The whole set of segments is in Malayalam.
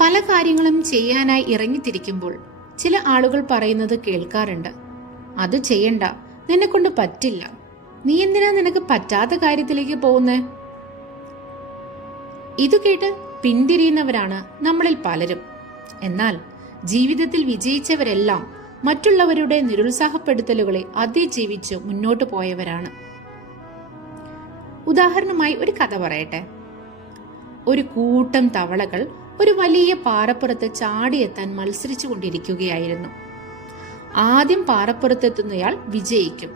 പല കാര്യങ്ങളും ചെയ്യാനായി ഇറങ്ങിത്തിരിക്കുമ്പോൾ ചില ആളുകൾ പറയുന്നത് കേൾക്കാറുണ്ട്. അത് ചെയ്യണ്ട, നിന്നെ കൊണ്ട് പറ്റില്ല, നീ എന്തിനാ നിനക്ക് പറ്റാത്ത കാര്യത്തിലേക്ക് പോകുന്നേ? ഇതു കേട്ട് പിന്തിരിയുന്നവരാണ് നമ്മളിൽ പലരും. എന്നാൽ ജീവിതത്തിൽ വിജയിച്ചവരെല്ലാം മറ്റുള്ളവരുടെ നിരുത്സാഹപ്പെടുത്തലുകളെ അതിജീവിച്ച് മുന്നോട്ടു പോയവരാണ്. ഉദാഹരണമായി ഒരു കഥ പറയട്ടെ. ഒരു കൂട്ടം തവളകൾ ഒരു വലിയ പാറപ്പുറത്ത് ചാടിയെത്താൻ മത്സരിച്ചു കൊണ്ടിരിക്കുകയായിരുന്നു. ആദ്യം പാറപ്പുറത്തെത്തുന്നയാൾ വിജയിക്കും.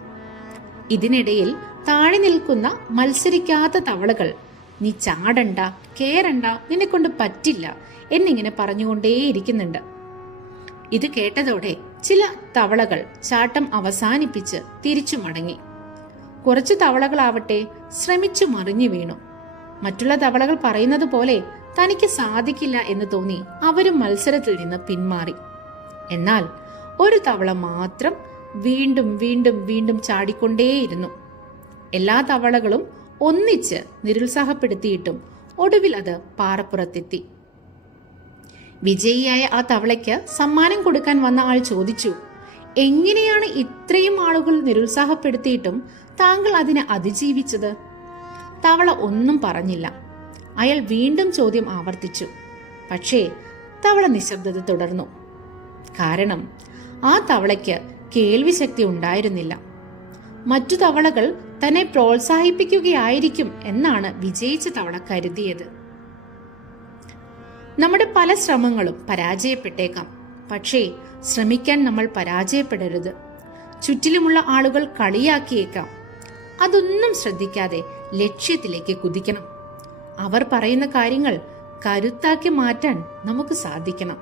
ഇതിനിടയിൽ താഴെ നിൽക്കുന്ന മത്സരിക്കാത്ത തവളകൾ നീ ചാടണ്ട, കേറണ്ട, നിന്നെ കൊണ്ട് പറ്റില്ല എന്നിങ്ങനെ പറഞ്ഞുകൊണ്ടേയിരിക്കുന്നുണ്ട്. ഇത് കേട്ടതോടെ ചില തവളകൾ ചാട്ടം അവസാനിപ്പിച്ച് തിരിച്ചു മടങ്ങി. കുറച്ചു തവളകളാവട്ടെ ശ്രമിച്ചു മറിഞ്ഞു വീണു. മറ്റുള്ള തവളകൾ പറയുന്നത് പോലെ തനിക്ക് സാധിക്കില്ല എന്ന് തോന്നി അവരും മത്സരത്തിൽ നിന്ന് പിന്മാറി. എന്നാൽ ഒരു തവള മാത്രം വീണ്ടും വീണ്ടും വീണ്ടും ചാടിക്കൊണ്ടേയിരുന്നു. എല്ലാ തവളകളും ഒന്നിച്ച് നിരുത്സാഹപ്പെടുത്തിയിട്ടും ഒടുവിൽ അത് പാറപ്പുറത്തെത്തി. വിജയിയായ ആ തവളയ്ക്ക് സമ്മാനം കൊടുക്കാൻ വന്ന ആൾ ചോദിച്ചു, എങ്ങനെയാണ് ഇത്രയും ആളുകൾ നിരുത്സാഹപ്പെടുത്തിയിട്ടും താങ്കൾ അതിനെ അതിജീവിച്ചത്? തവള ഒന്നും പറഞ്ഞില്ല. അയാൾ വീണ്ടും ചോദ്യം ആവർത്തിച്ചു. പക്ഷേ തവള നിശബ്ദത തുടർന്നു. കാരണം ആ തവളയ്ക്ക് കേൾവി ശക്തി ഉണ്ടായിരുന്നില്ല. മറ്റു തവളകൾ തന്നെ പ്രോത്സാഹിപ്പിക്കുകയായിരിക്കും എന്നാണ് വിജയിച്ച തവള കരുതിയത്. നമ്മുടെ പല ശ്രമങ്ങളും പരാജയപ്പെട്ടേക്കാം. പക്ഷേ ശ്രമിക്കാൻ നമ്മൾ പരാജയപ്പെടരുത്. ചുറ്റിലുമുള്ള ആളുകൾ കളിയാക്കിയേക്കാം. അതൊന്നും ശ്രദ്ധിക്കാതെ ലക്ഷ്യത്തിലേക്ക് കുതിക്കണം. അവർ പറയുന്ന കാര്യങ്ങൾ കരുത്താക്കി മാറ്റാൻ നമുക്ക് സാധിക്കണം.